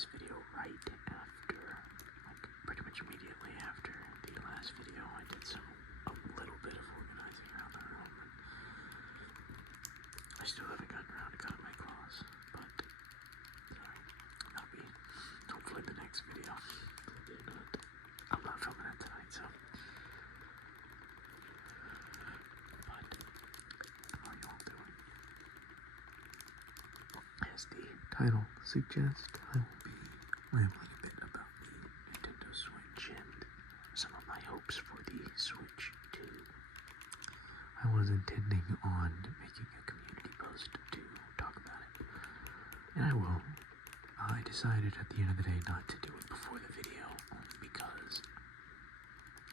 this video right after, like pretty much immediately after the last video. I did a little bit of organizing around the room. I still haven't gotten around to cutting my claws, but sorry, that'll be hopefully the next video. But I'm not filming it tonight, so. But how are you all doing? As the title suggests, I will be rambling a bit about the Nintendo Switch and some of my hopes for the Switch 2. I was intending on making a community post to talk about it, and I will. I decided at the end of the day not to do it before the video, only because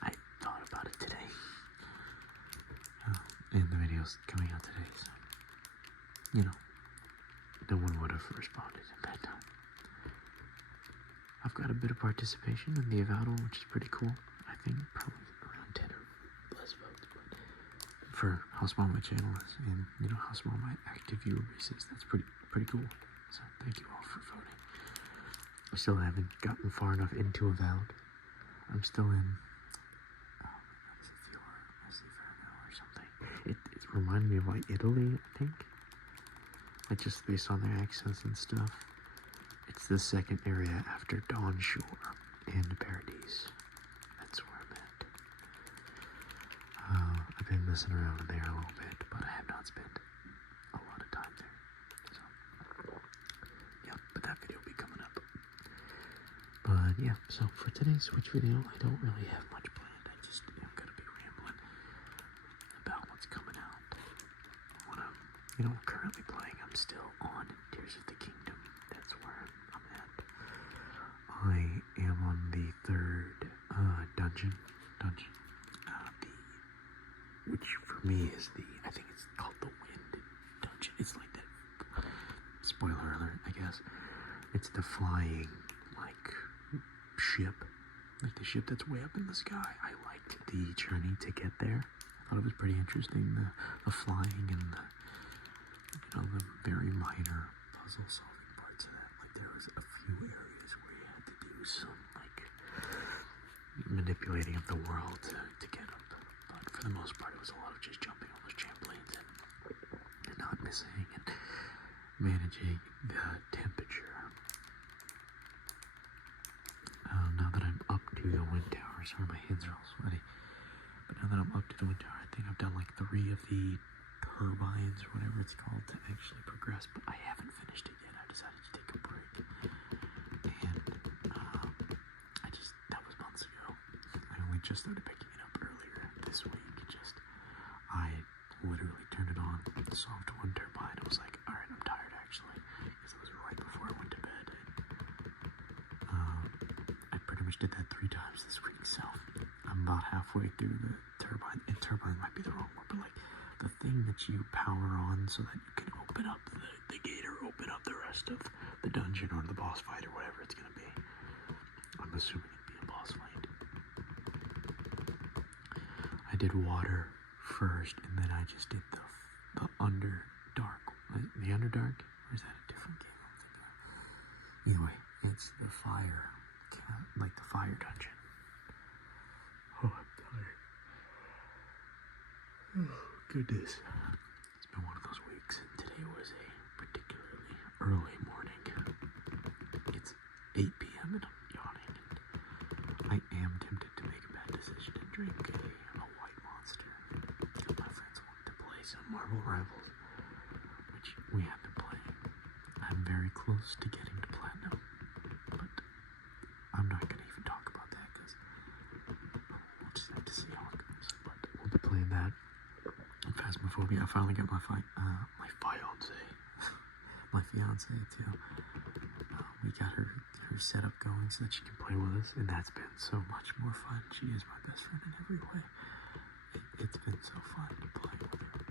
I thought about it today. And the video's coming out today, so, you know, no one would have responded in that time. I've got a bit of participation in the Avowal, which is pretty cool. I think probably around 10 or less votes, but for how small my channel is, and you know how small my active viewer base is, that's pretty cool. So thank you all for voting. I still haven't gotten far enough into Avowed. I'm still in, or something. It reminded me of like Italy, I think. Like just based on their accents and stuff. It's the second area after Dawn Shore and Paradise. That's where I'm at. I've been messing around in there a little bit, but I have not spent a lot of time there. So, yeah, but that video will be coming up. But yeah, so for today's Switch video, I don't really have much planned. I just am gonna be rambling about what's coming out. What I'm, currently playing. I'm still on Tears of the Kingdom. That's where I'm at. I am on the third dungeon, which for me is I think it's called the Wind Dungeon. It's like that, spoiler alert, I guess. It's the flying, like, ship, like the ship that's way up in the sky. I liked the journey to get there. I thought it was pretty interesting, the flying and the very minor puzzle solving parts of that. Like there was a few areas where you had to do some like manipulating of the world to get up, but for the most part it was a lot of just jumping on those trampolines and not missing and managing the temperature. Now that I'm up to the wind tower, sorry my hands are all sweaty, but now that I'm up to the wind tower, I think I've done like 3 of the turbines, or whatever it's called, to actually progress, but I haven't finished it yet. I decided to take a break, and that was months ago. I only just started picking it up earlier this week. I literally turned it on, solved 1 turbine. I was like, alright, I'm tired actually, because it was right before I went to bed. I pretty much did that 3 times this week, so I'm about halfway through the turbine, and turbine might be the wrong word, but like, the thing that you power on so that you can open up the gate or open up the rest of the dungeon or the boss fight or whatever it's going to be. I'm assuming it'd be a boss fight. I did water first, and then I just did the Underdark. The Underdark? Or is that a different game I'm thinking of? Anyway, it's the fire, like the fire dungeon. Oh, I'm tired. Oh, goodness. It's been one of those weeks, and today was a particularly early morning. It's 8 p.m. and I'm yawning, and I am tempted to make a bad decision and drink a white monster. My friends wanted to play some Marvel Rivals, which we have been playing. I'm very close to getting to Platinum, but I'm not going to even talk about that, because we'll just have to see how it goes. But we'll be playing that. Phasmophobia. I finally got my fiance too. We got her setup going so that she can play with us, and that's been so much more fun. She is my best friend in every way. It's been so fun to play with her.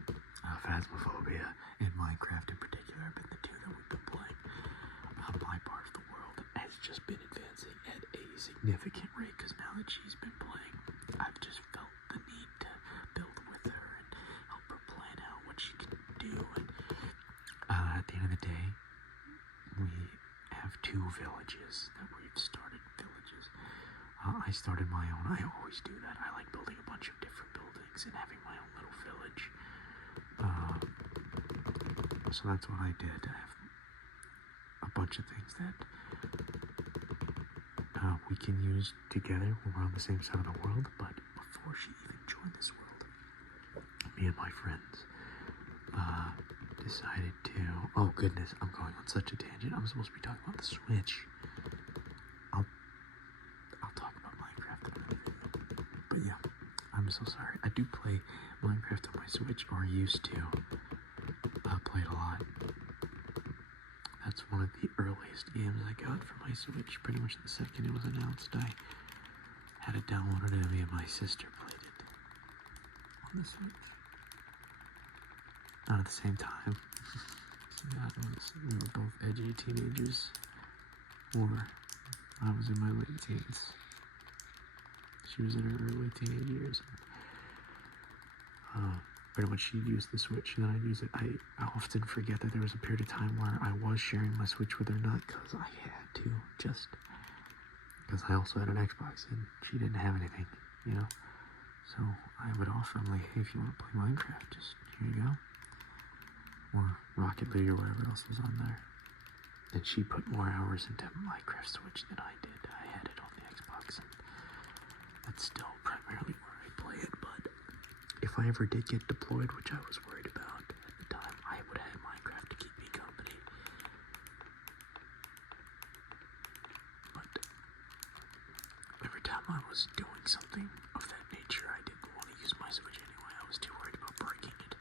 Phasmophobia and Minecraft in particular have been the 2 that we've been playing. My part of the world has just been advancing at a significant rate, because now that she's been playing, I've just felt the need to build with her and help her plan out what she can do. And at the end of the day, we have 2 villages that we've started. Villages. I started my own. I always do that. I like building a bunch of different buildings and having my own little village. So that's what I did. I have a bunch of things that we can use together when we're on the same side of the world. But before she even joined this world, me and my friends decided to... Oh goodness, I'm going on such a tangent. I'm supposed to be talking about the Switch. I'll talk about Minecraft in another video. But yeah, I'm so sorry. I do play Minecraft on my Switch, or used to play it a lot. That's one of the earliest games I got for my Switch. Pretty much the second it was announced, I had it downloaded, and me and my sister played it on the Switch. Not at the same time. So yeah, we were both edgy teenagers, or I was in my late teens. She was in her early teenage years. Pretty much she'd use the Switch and then I'd use it. I often forget that there was a period of time where I was sharing my Switch with her, not because I had to, just because I also had an Xbox and she didn't have anything, you know? So I would offer, I'm like, hey, if you want to play Minecraft, just here you go. Or Rocket League or whatever else was on there. And she put more hours into Minecraft Switch than I did. I had it on the Xbox, and that's still primarily where I play it, but if I ever did get deployed, which I was worried about at the time, I would have Minecraft to keep me company. But every time I was doing something of that nature, I didn't want to use my Switch anyway. I was too worried about breaking it.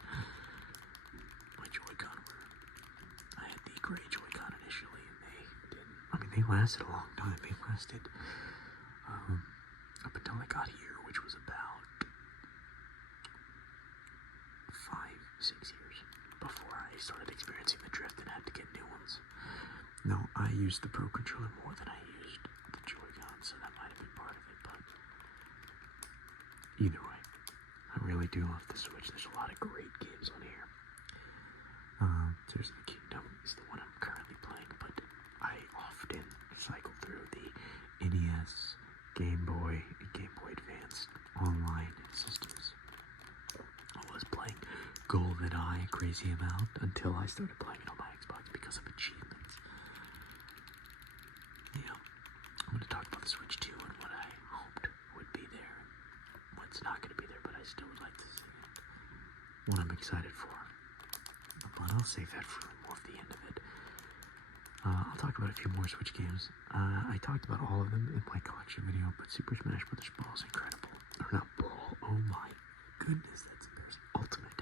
My Joy-Con I had the gray Joy-Con initially, and they didn't. I mean, they lasted a long time. They lasted up until I got here, which was about 5-6 years before I started experiencing the drift and had to get new ones. No, I used the Pro Controller more than I used the Joy-Con, so that might have been part of it, but either way, I really do love the Switch. There's a lot of great games on here. Tears of the Kingdom is the one I'm currently playing, but I often cycle through the NES, Game Boy, and Game Boy Advance online systems. I was playing GoldenEye a crazy amount until I started playing it on my Xbox because of achievements. Yeah, I'm going to talk about the Switch 2 and what I hoped would be there, and what's not going to be there, but I still would like to see it. What I'm excited for. But I'll save that for more of the end of it. I'll talk about a few more Switch games. I talked about all of them in my collection video, but Super Smash Bros. Brawl is incredible. Or not Brawl, oh my goodness, there's Ultimate.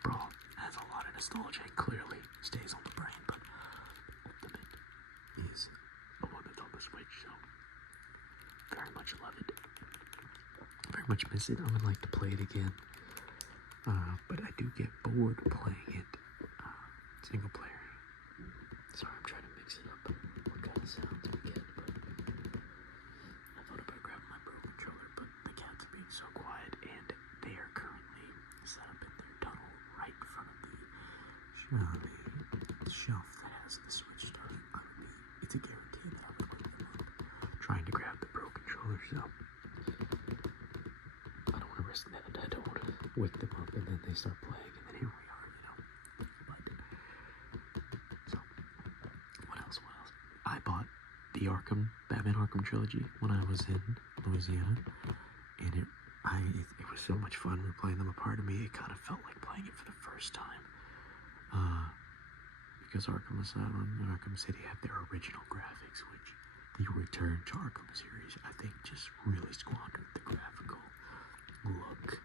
Brawl has a lot of nostalgia and clearly stays on the brain, but Ultimate is the one that's on the Switch, so very much love it. Very much miss it. I would like to play it again. But I do get bored playing it single player. Sorry, I'm trying to mix it up. What kind of sounds we get, but I thought about grabbing my Pro Controller, but the cats are being so quiet, and they are currently set up in their tunnel right in front of the shelf that has the Switch stuff. It's a guarantee that I would wake them up trying to grab the Pro Controller, so I don't want to risk that. I don't want to wake them up and then they start playing, and then here we are, you know. But, so, what else? I bought the Batman Arkham trilogy when I was in Louisiana, and it was so much fun replaying them. A part of me, it kind of felt like playing it for the first time, because Arkham Asylum and Arkham City have their original graphics, which the Return to Arkham series, I think, just really squandered the graphical look.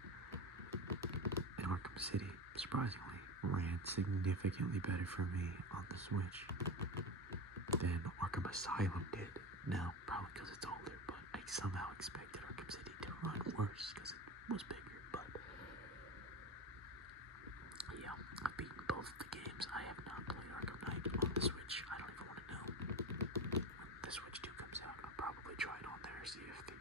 And Arkham City, surprisingly, ran significantly better for me on the Switch than Arkham Asylum did. Now, probably because it's older, but I somehow expected Arkham City to run worse because it was bigger, but yeah, I've beaten both the games. I have not played Arkham Knight on the Switch. I don't even want to know. When the Switch 2 comes out, I'll probably try it on there, see if the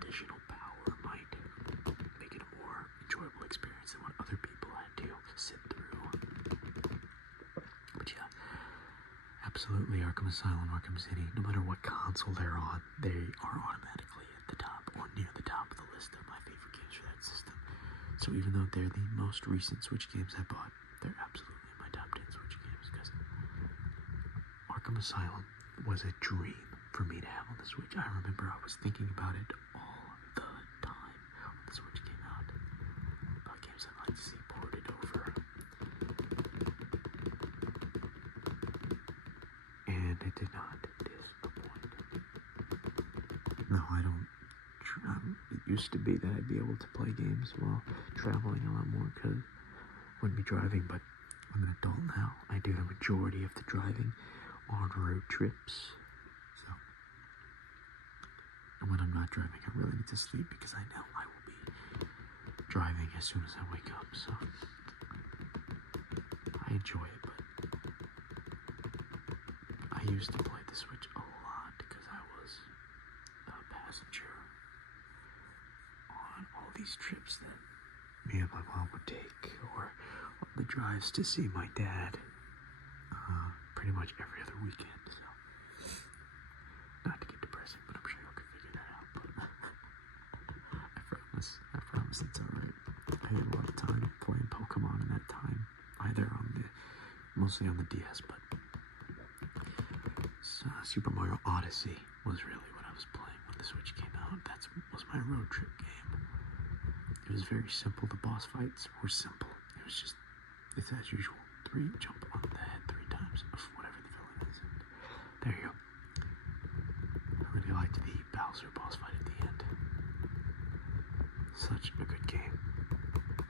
additional power might make it a more enjoyable experience than what other people had to sit through. But yeah, absolutely Arkham Asylum, Arkham City, no matter what console they're on, they are automatically at the top or near the top of the list of my favorite games for that system. So even though they're the most recent Switch games I bought, they're absolutely in my top 10 Switch games because Arkham Asylum was a dream for me to have on the Switch. I remember I was thinking about it all the time when the Switch came out, about games I'd like to see ported over. And it did not disappoint. No, I don't. It used to be that I'd be able to play games while traveling a lot more because I wouldn't be driving, but I'm an adult now. I do the majority of the driving on road trips. So, and when I'm not driving, I really need to sleep because I know I will be driving as soon as I wake up. So, I enjoy it, but I used to play the Switch a lot because I was a passenger on all these trips that me and my mom would take, or on the drives to see my dad pretty much every other weekend. So, not to get depressing, but I'm sure you can figure that out. But I promise it's alright. I had a lot of time playing Pokemon in that time, either mostly on the DS, but Super Mario Odyssey was really what I was playing when the Switch came out. That was my road trip game. It was very simple. The boss fights were simple. It was just, it's as usual. Jump on the head 3 times of whatever the villain is. And there you go. I really liked the Bowser boss fight at the end. Such a good game.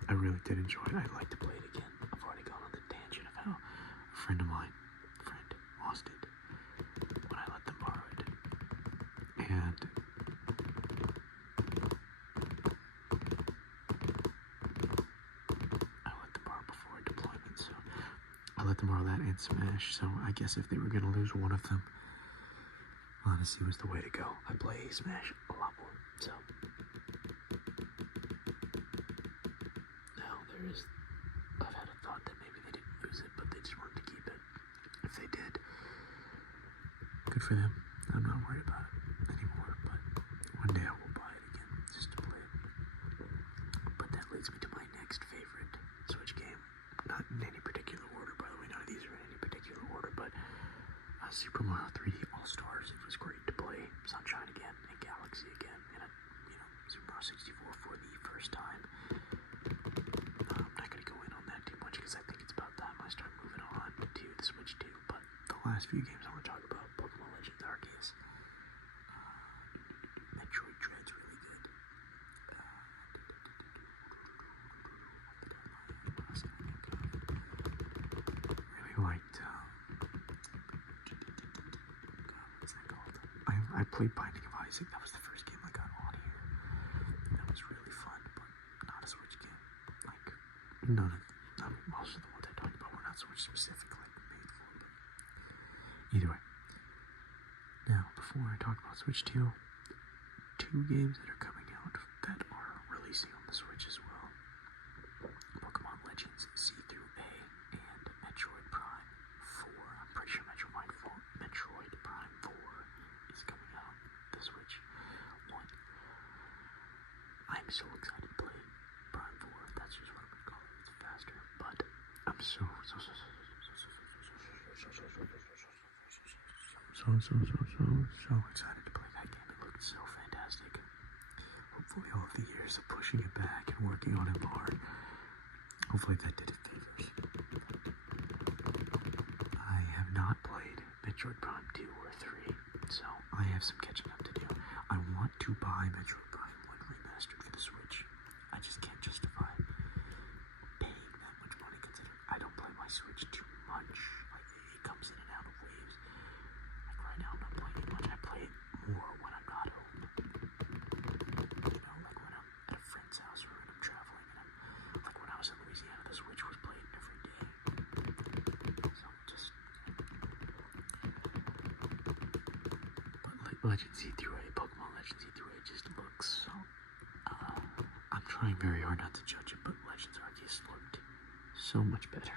I really did enjoy it. I'd like to play it again. I've already gone on the tangent of how a friend lost it when I let them borrow it. And I let them borrow before deployment, so I let them borrow that and Smash. So I guess if they were going to lose one of them, Odyssey was the way to go. I play Smash a lot more, so now I've had a thought that maybe they didn't lose it, but they just wanted to keep it. If they did, good for them. I'm not worried about it anymore, but one day I will buy it again just to play it. But that leads me to my next favorite Switch game. Not in any particular order, by the way. None of these are in any particular order, but Super Mario 3D All-Stars. It was great to play Sunshine again and Galaxy again, and Super Mario 64 for the first time. I'm not going to go in on that too much because I think it's about time I start moving on to the Switch 2, but the last few games I want to talk about, Pokemon Legends Arceus. Metroid Dread's really good. Really liked, what's that called? I played Binding of Isaac. That was the first game I got on here. That was really fun, but not a Switch game. Like, most of the ones I talked about were not Switch specifically made for, but either way. Now, before I talk about Switch 2, 2 games that are coming out that are releasing on the Switch as well. Pokemon Legends C-A and Metroid Prime 4. I'm pretty sure Metroid Prime 4 is coming out the Switch 1. I'm so excited to play Prime 4. That's just what I'm going to call it. It's faster, but I'm so excited to play that game. It looked so fantastic. Hopefully all of the years of pushing it back and working on it hard, hopefully that did it favors. I have not played Metroid Prime 2 or 3, so I have some catching up to do. I want to buy Metroid Prime 1 Remastered for the Switch. I just can't justify paying that much money considering I don't play my Switch too much. Like, it comes in and out of waves. Like right now I'm not playing it much. I play it more when I'm not home. Like when I'm at a friend's house or when I'm traveling, and like when I was in Louisiana, the Switch was played every day. So just, but Legends E3A, Pokemon Legends E3A just looks so, I'm trying very hard not to judge it, but Legends Arceus looked so much better.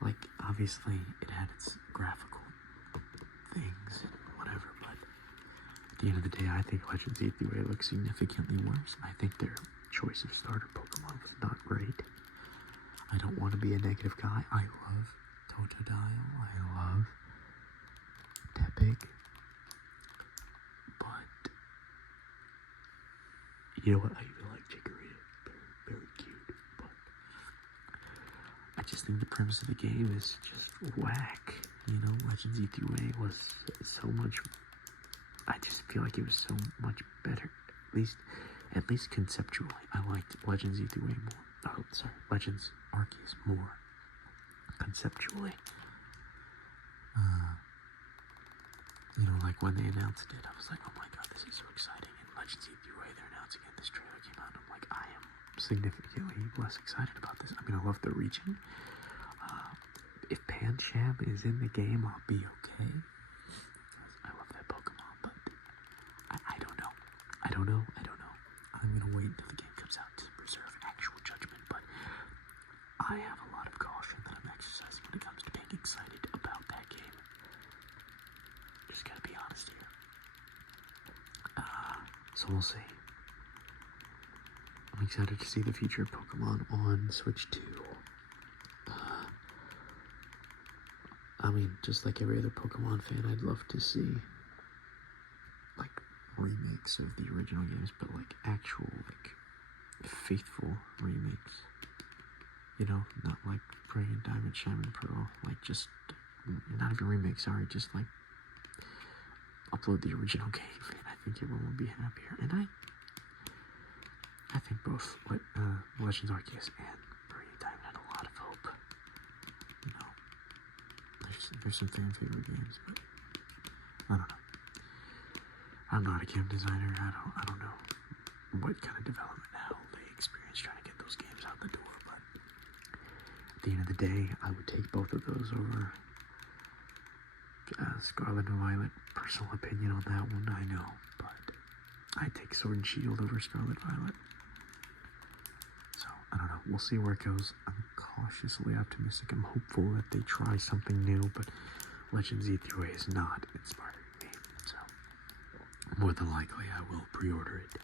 Like, obviously, it had its graphical things and whatever, but at the end of the day, I think Legends E3A looks significantly worse. I think their choice of starter Pokemon was not great. I don't want to be a negative guy. I love Totodile. I love Tepig. But, you know what? I even like Chikorita. Very, very cute. But I just think the premise of the game is just whack. You know, Legends E3A was so much... I just feel like it was so much better. At least conceptually. I liked Legends E3A more. Oh, sorry. Legends Arceus more. Conceptually. You know, like when they announced it, I was like, oh my god, this is so exciting. And Legends E3A, they're announcing it, this trailer came out, and I'm like, I am significantly less excited about this. I mean, I love the region. If Pancham is in the game, I'll be okay. I love that Pokemon, but I don't know. I don't know. I'm gonna wait until the game comes out to preserve actual judgment, but I have a lot of caution that I'm exercising when it comes to being excited about that game. Just gotta be honest here. So we'll see. I'm excited to see the future of Pokemon on Switch 2. I mean, just like every other Pokemon fan, I'd love to see, like, remakes of the original games, but, like, actual, like, faithful remakes. You know, not like Brilliant Diamond, Shining Pearl, like, just, not even remakes, sorry, just, like, upload the original game, and I think everyone will be happier. And I think both Legends Arceus and Brilliant Diamond had a lot of hope. You know, there's some fan favorite games, but I don't know. I'm not a game designer. I don't know what kind of development hell they experience trying to get those games out the door. But at the end of the day, I would take both of those over Scarlet and Violet. Personal opinion on that one, I know, but I'd take Sword and Shield over Scarlet Violet. So I don't know. We'll see where it goes. I'm cautiously optimistic. I'm hopeful that they try something new, but Legends E3A is not inspiring me. So more than likely I will pre-order it.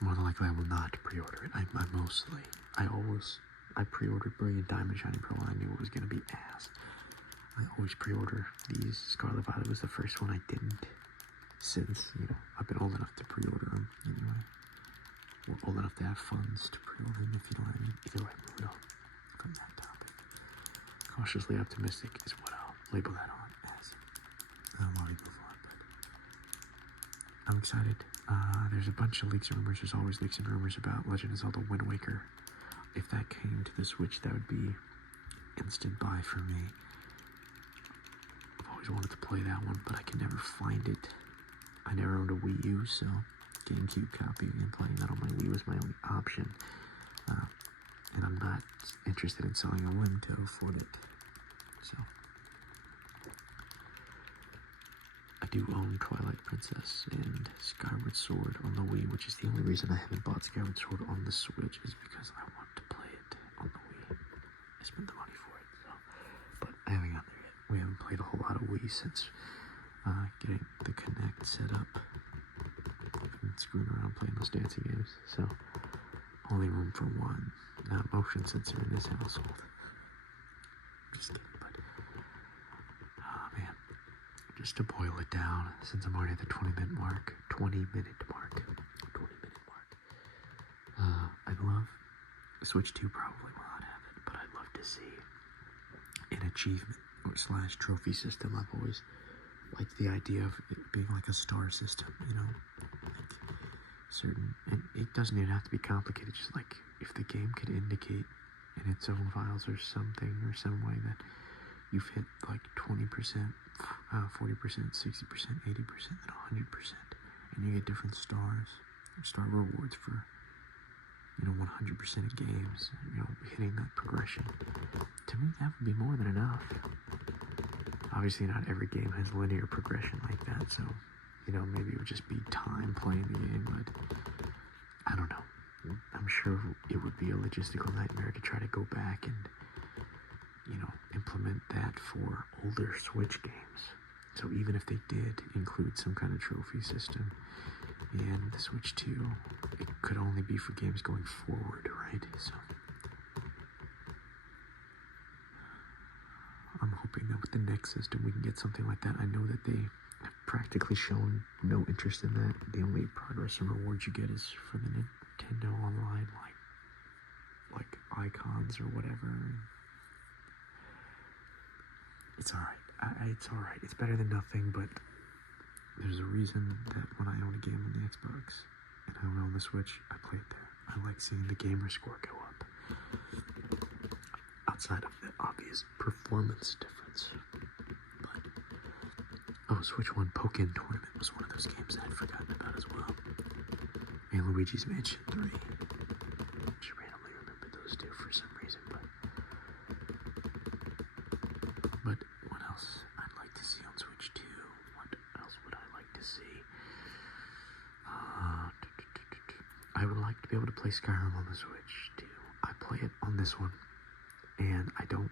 More than likely I will not pre-order it. I pre-ordered Brilliant Diamond, Shining Pearl, and I knew it was going to be ass. I always pre-order these. Scarlet Violet was the first one I didn't, since, you know, I've been old enough to pre-order them anyway. We're old enough to have funds to pre-order them, if you know what I mean. Either way, moving on from that topic. Cautiously optimistic is what I'll label that on as. I'm already go for it, but I'm excited. There's a bunch of leaks and rumors. There's always leaks and rumors about Legend of Zelda Wind Waker. If that came to the Switch, that would be instant buy for me. I've always wanted to play that one, but I can never find it. I never owned a Wii U, so GameCube copy and playing that on my Wii was my only option. And I'm not interested in selling a limb to afford it. So I do own Twilight Princess and Skyward Sword on the Wii, which is the only reason I haven't bought Skyward Sword on the Switch, is because I want to play it on the Wii. I spent the money for it, so. But I haven't gotten there yet. We haven't played a whole lot of Wii since getting the Kinect set up and screwing around playing those dancing games. So only room for one motion sensor in this household. Just kidding, but man, just to boil it down, since I'm already at the 20-minute mark, I'd love Switch 2 probably will not have it, but I'd love to see an achievement / trophy system. I've always liked the idea of it being like a star system, you know, like certain, and it doesn't even have to be complicated, just like if the game could indicate in its own files or something, or some way that you've hit like 20%, 40%, 60%, 80%, and 100%, and you get different stars, or star rewards for, you know, 100% of games, you know, hitting that progression. To me, that would be more than enough. Obviously, not every game has linear progression like that, so, you know, maybe it would just be time playing the game, but I don't know. I'm sure it would be a logistical nightmare to try to go back and implement that for older Switch games. So even if they did include some kind of trophy system in the Switch 2, it could only be for games going forward, right? So I'm hoping that with the next system we can get something like that. I know that they have practically shown no interest in that. The only progress and rewards you get is for the Nintendo Online, like icons or whatever. It's alright. It's alright. It's better than nothing, but there's a reason that when I own a game on the Xbox and I own the Switch, I play it there. I like seeing the gamer score go up. Outside of the obvious performance difference. But Switch 1 Pokken Tournament was one of those games I'd forgotten about as well. And Luigi's Mansion 3. Just randomly remembered those two for some reason, but what else I'd like to see on Switch 2? What else would I like to see? I would like to be able to play Skyrim on the Switch 2. I play it on this one, and I don't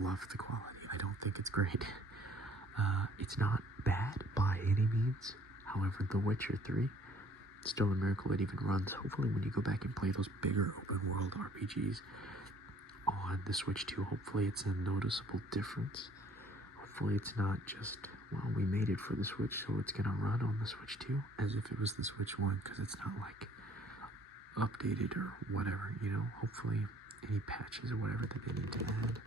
love the quality. I don't think it's great. It's not bad by any means. However, The Witcher 3, it's still a miracle it even runs. Hopefully when you go back and play those bigger open world RPGs on the Switch 2, hopefully it's a noticeable difference. Hopefully it's not just, well, we made it for the Switch, so it's gonna run on the Switch 2 as if it was the Switch 1, because it's not like updated or whatever, Hopefully any patches or whatever that they need to add,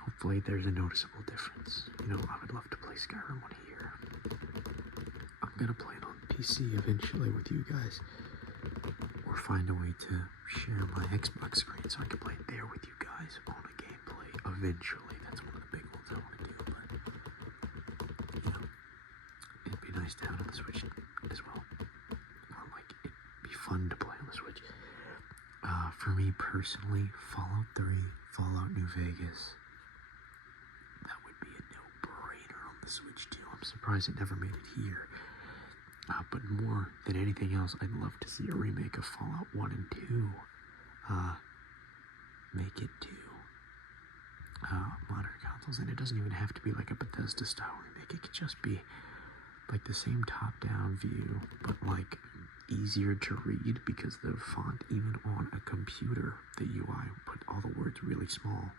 hopefully there's a noticeable difference. I would love to play Skyrim on here. I'm gonna play it on PC eventually with you guys, or find a way to share my Xbox screen so I can play it there with you guys on a gameplay eventually. That's one of the big ones I want to do, but it'd be nice to have it on the Switch as well. Or it'd be fun to play on the Switch. For me personally, Fallout 3, Fallout New Vegas, that would be a no-brainer on the Switch too. I'm surprised it never made it here. But more than anything else, I'd love to see a remake of Fallout 1 and 2. Make it to modern consoles, and it doesn't even have to be like a Bethesda style remake. It could just be like the same top-down view, but easier to read because the font, even on a computer, the UI put all the words really small.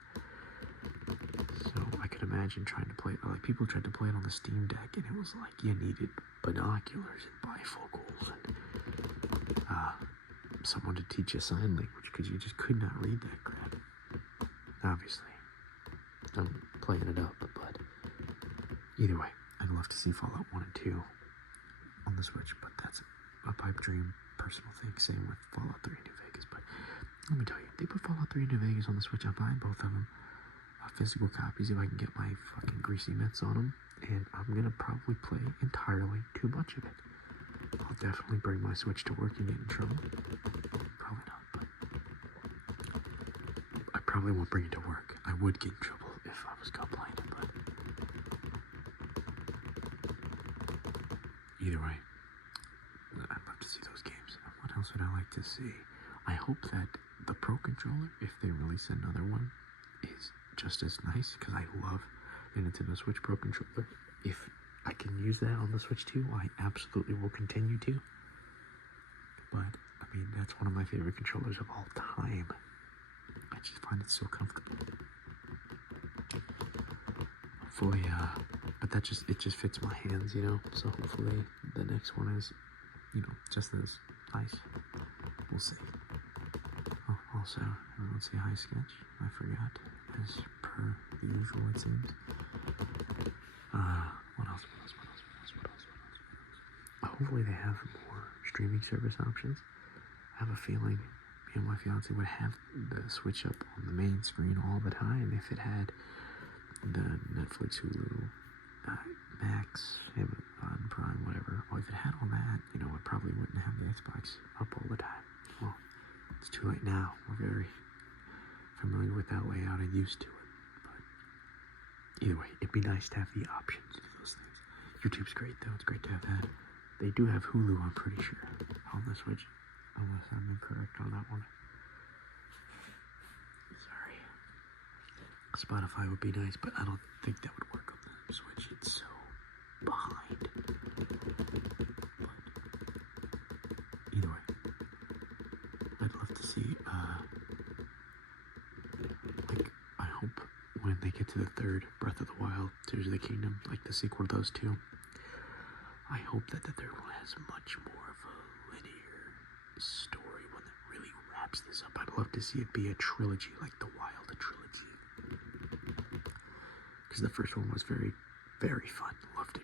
So I could imagine trying to play it, people tried to play it on the Steam Deck, and it was you needed binoculars and bifocals and someone to teach you sign language because you just could not read that crap. Obviously, I'm playing it up, but either way, I'd love to see Fallout 1 and 2 on the Switch, but that's a pipe dream personal thing. Same with Fallout 3 New Vegas, but let me tell you, they put Fallout 3 New Vegas on the Switch. I'm buying both of them. Physical copies if I can get my fucking greasy mitts on them, and I'm gonna probably play entirely too much of it. I'll definitely bring my Switch to work and get in trouble. Probably not, but I probably won't bring it to work. I would get in trouble if I was caught playing it, but either way, I'd love to see those games. What else would I like to see? I hope that the Pro Controller, if they release another one, is just as nice, because I love the Nintendo Switch Pro Controller. If I can use that on the Switch too, I absolutely will continue to. But, that's one of my favorite controllers of all time. I just find it so comfortable. Hopefully, but it just fits my hands, so hopefully the next one is, just as nice. We'll see. Oh, also, everyone say hi, Sketch. I forgot. As per the usual, it seems. What else? Hopefully they have more streaming service options. I have a feeling me and my fiance would have the Switch up on the main screen all the time if it had the Netflix, Hulu, Max, Amazon Prime, whatever. Or if it had all that, it probably wouldn't have the Xbox up all the time. Well, it's too late now. We're very familiar with that layout and used to it. But either way, it'd be nice to have the options to do those things. YouTube's great though. It's great to have that. They do have Hulu, I'm pretty sure, on the Switch, unless I'm incorrect on that one. Sorry. Spotify would be nice, but I don't think that would work on the Switch. It's so behind. But either way, I'd love to see, I hope when they get to the third Breath of the Wild, Tears of the Kingdom, like the sequel to those two, I hope that the third one has much more of a linear story, one that really wraps this up. I'd love to see it be a trilogy, like the Wild trilogy. Because the first one was very, very fun. Loved it.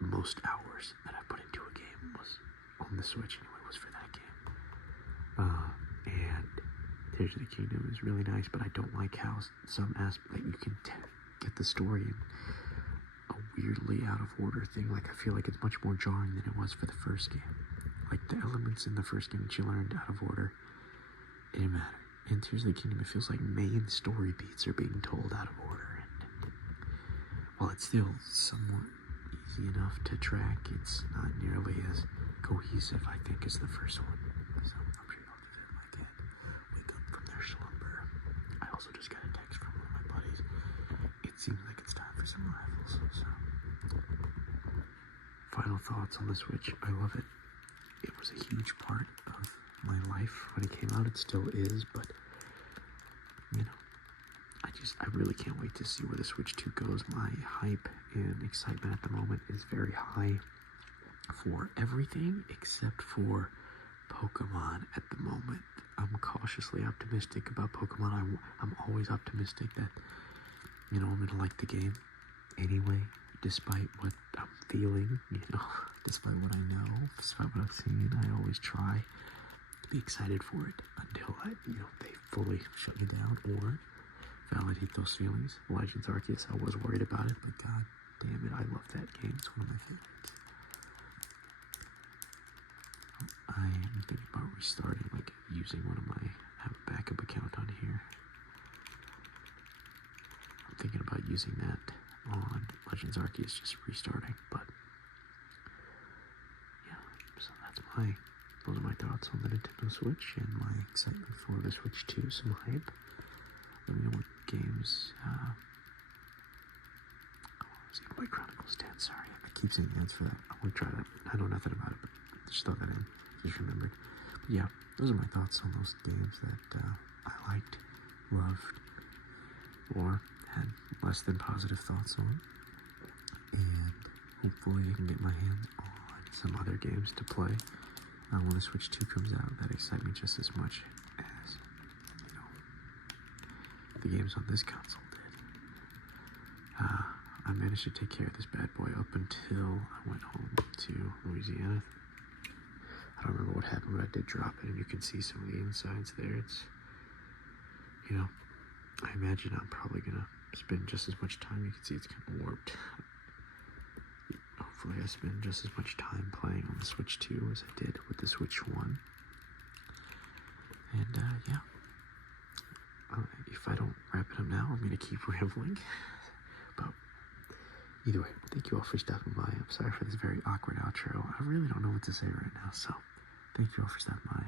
Most hours that I put into a game was on the Switch anyway, was for that game. And Tears of the Kingdom is really nice, but I don't like how some aspect that you can get the story in a weirdly out of order thing. Like, I feel like it's much more jarring than it was for the first game. Like, the elements in the first game that you learned out of order, it didn't matter. In Tears of the Kingdom, it feels like main story beats are being told out of order. And while it's still somewhat easy enough to track, it's not nearly as cohesive, I think, as the first one. So I'm sure y'all do that like it. Wake up from their slumber. I also just got a text from one of my buddies. It seems like it's time for some rivals. So, final thoughts on the Switch. I love it. It was a huge part of my life when it came out. It still is, but you know, I really can't wait to see where the Switch 2 goes. My hype and excitement at the moment is very high for everything except for Pokemon at the moment. I'm cautiously optimistic about Pokemon. I'm always optimistic that, you know, I'm gonna like the game anyway, despite what I'm feeling, you know, despite what I know, despite what I've seen. I always try to be excited for it until they fully shut me down or validate those feelings. Legends Arceus, I was worried about it, but god damn it, I love that game. It's one of my favorites. I am thinking about restarting, like using I have a backup account on here. I'm thinking about using that on Legends Arceus, just restarting, but yeah, so those are my thoughts on the Nintendo Switch and my excitement for the Switch 2, some hype. Let me know what games, Xenoblade Chronicles 10, sorry, I keep saying ads for that. I want to try that. I know nothing about it, but just throw that in, just remembered. But yeah, those are my thoughts on those games that I liked, loved, or had less than positive thoughts on. And hopefully I can get my hands on some other games to play when the Switch 2 comes out that excite me just as much as, you know, the games on this console did. I managed to take care of this bad boy up until I went home to Louisiana. I don't remember what happened, but I did drop it, and you can see some of the insides there. It's, you know, I imagine I'm probably gonna spend just as much time. You can see it's kind of warped. Hopefully I spend just as much time playing on the Switch 2 as I did with the Switch 1. And yeah, if I don't wrap it up now, I'm gonna keep rambling. But either way, thank you all for stopping by. I'm sorry for this very awkward outro. I really don't know what to say right now, so thank you all for stopping by.